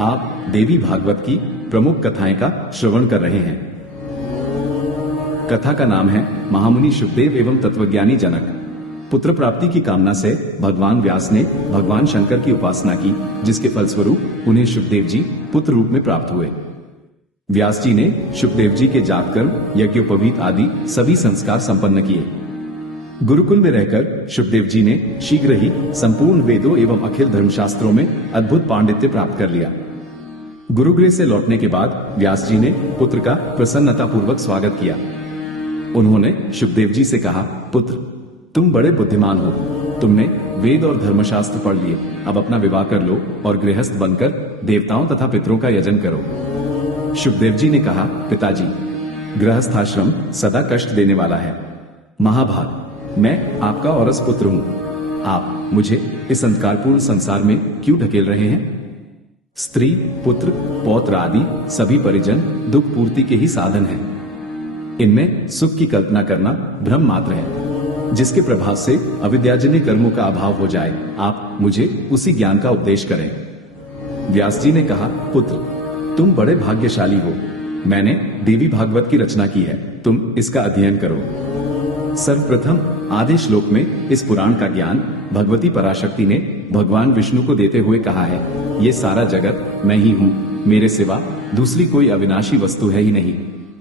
आप देवी भागवत की प्रमुख कथाएं का श्रवण कर रहे हैं। कथा का नाम है महामुनि शुकदेव एवं तत्वज्ञानी जनक। पुत्र प्राप्ति की कामना से भगवान व्यास ने भगवान शंकर की उपासना की, जिसके फलस्वरूप उन्हें शुकदेव जी पुत्र रूप में प्राप्त हुए। व्यास जी ने शुकदेव जी के जात कर्म, यज्ञोपवीत आदि सभी संस्कार संपन्न किए। गुरुकुल में रहकर शुकदेव जी ने शीघ्र ही संपूर्ण वेदों एवं अखिल धर्मशास्त्रों में अद्भुत पांडित्य प्राप्त कर लिया। गुरुगृह से लौटने के बाद व्यास जी ने पुत्र का प्रसन्नतापूर्वक स्वागत किया। उन्होंने शुकदेव जी से कहा, पुत्र, तुम बड़े बुद्धिमान हो, तुमने वेद और धर्मशास्त्र पढ़ लिए, अब अपना विवाह कर लो और गृहस्थ बनकर देवताओं तथा पितरों का यजन करो। शुकदेव जी ने कहा, पिताजी, गृहस्थाश्रम सदा कष्ट देने वाला है। महाभाग, मैं आपका औरस पुत्र हूं, आप मुझे इस अंधकारपूर्ण संसार में क्यों ढकेल रहे हैं? स्त्री, पुत्र, पौत्र आदि सभी परिजन दुख पूर्ति के ही साधन हैं। इनमें सुख की कल्पना करना भ्रम मात्र है, जिसके प्रभाव से अविद्याजन्य कर्मों का अभाव हो जाए। आप मुझे उसी ज्ञान का उपदेश करें। व्यास जी ने कहा, पुत्र, तुम बड़े भाग्यशाली हो, मैंने देवी भागवत की रचना की है, तुम इसका अध्ययन करो। सर्वप्रथम आदि श्लोक में इस पुराण का ज्ञान भगवती पराशक्ति ने भगवान विष्णु को देते हुए कहा है, ये सारा जगत मैं ही हूँ, मेरे सिवा दूसरी कोई अविनाशी वस्तु है ही नहीं।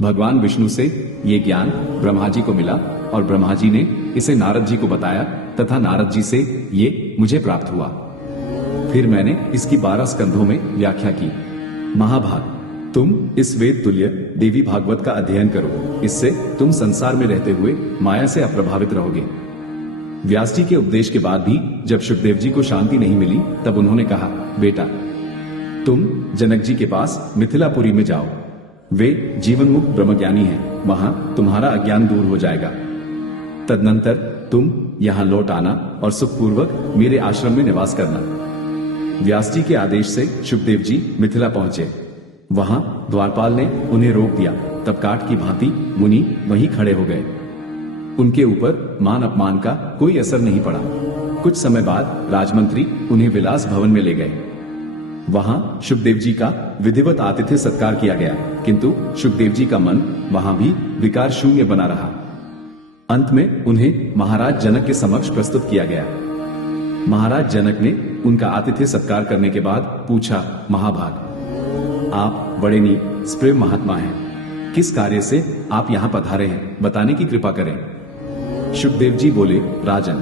भगवान विष्णु से ये ज्ञान ब्रह्मा जी को मिला और ब्रह्मा जी ने इसे नारद जी को बताया तथा नारद जी से ये मुझे प्राप्त हुआ। फिर मैंने इसकी 12 स्कंधों में व्याख्या की। महाभाग, तुम इस वेद तुल्य देवी भागवत का अध्ययन करो, इससे तुम संसार में रहते हुए माया से अप्रभावित रहोगे। व्यास जी के उपदेश के बाद भी जब शुकदेव जी को शांति नहीं मिली, तब उन्होंने कहा, बेटा, तुम जनक जी के पास मिथिलापुरी में जाओ, वे जीवन मुक्त ब्रह्मज्ञानी हैं, वहां तुम्हारा अज्ञान दूर हो जाएगा। तदनंतर तुम यहां लौट आना और सुखपूर्वक मेरे आश्रम में निवास करना। व्यास जी के आदेश से शुकदेव जी मिथिला पहुंचे। वहां द्वारपाल ने उन्हें रोक दिया, तब काठ की भांति मुनि वहीं खड़े हो गए। उनके ऊपर मान अपमान का कोई असर नहीं पड़ा। कुछ समय बाद राजमंत्री उन्हें विलास भवन में ले गए। वहां शुकदेव जी का विधिवत आतिथ्य सत्कार किया गया, किंतु शुकदेव जी का मन वहां भी विकार शून्य बना रहा। अंत में उन्हें महाराज जनक के समक्ष प्रस्तुत किया गया। महाराज जनक ने उनका आतिथ्य सत्कार करने के बाद पूछा, महाभाग, आप बड़े निष्प्रेम महात्मा हैं, किस कार्य से आप यहाँ पधारे हैं, बताने की कृपा करें। शुकदेव जी बोले, राजन,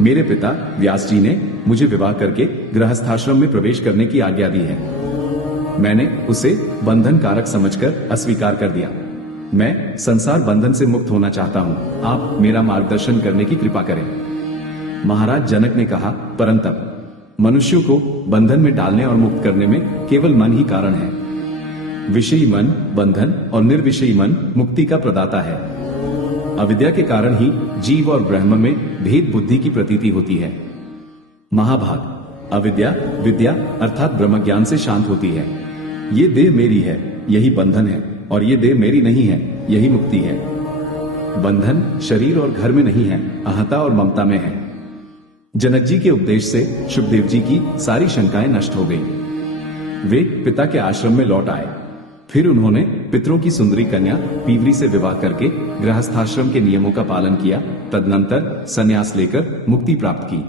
मेरे पिता व्यास जी ने मुझे विवाह करके गृहस्थाश्रम में प्रवेश करने की आज्ञा दी है। मैंने उसे बंधन कारक समझकर अस्वीकार कर दिया। मैं संसार बंधन से मुक्त होना चाहता हूँ, आप मेरा मार्गदर्शन करने की कृपा करें। महाराज जनक ने कहा, परंतप मनुष्यों को बंधन में डालने और मुक्त करने में केवल मन ही कारण है। विषयी मन बंधन और निर्विषयी मन मुक्ति का प्रदाता है। अविद्या के कारण ही जीव और ब्रह्म में भेद बुद्धि की प्रतीति होती है। महाभाग, अविद्या विद्या अर्थात ब्रह्म ज्ञान से शांत होती है। ये देह मेरी है, यही बंधन है, और ये देह मेरी नहीं है, यही मुक्ति है। बंधन शरीर और घर में नहीं है, अहंता और ममता में है। जनक जी के उपदेश से शुकदेव जी की सारी शंकाएं नष्ट हो गई। वे पिता के आश्रम में लौट आए। फिर उन्होंने पितरों की सुंदरी कन्या पीवरी से विवाह करके गृहस्थाश्रम के नियमों का पालन किया। तदनंतर संन्यास लेकर मुक्ति प्राप्त की।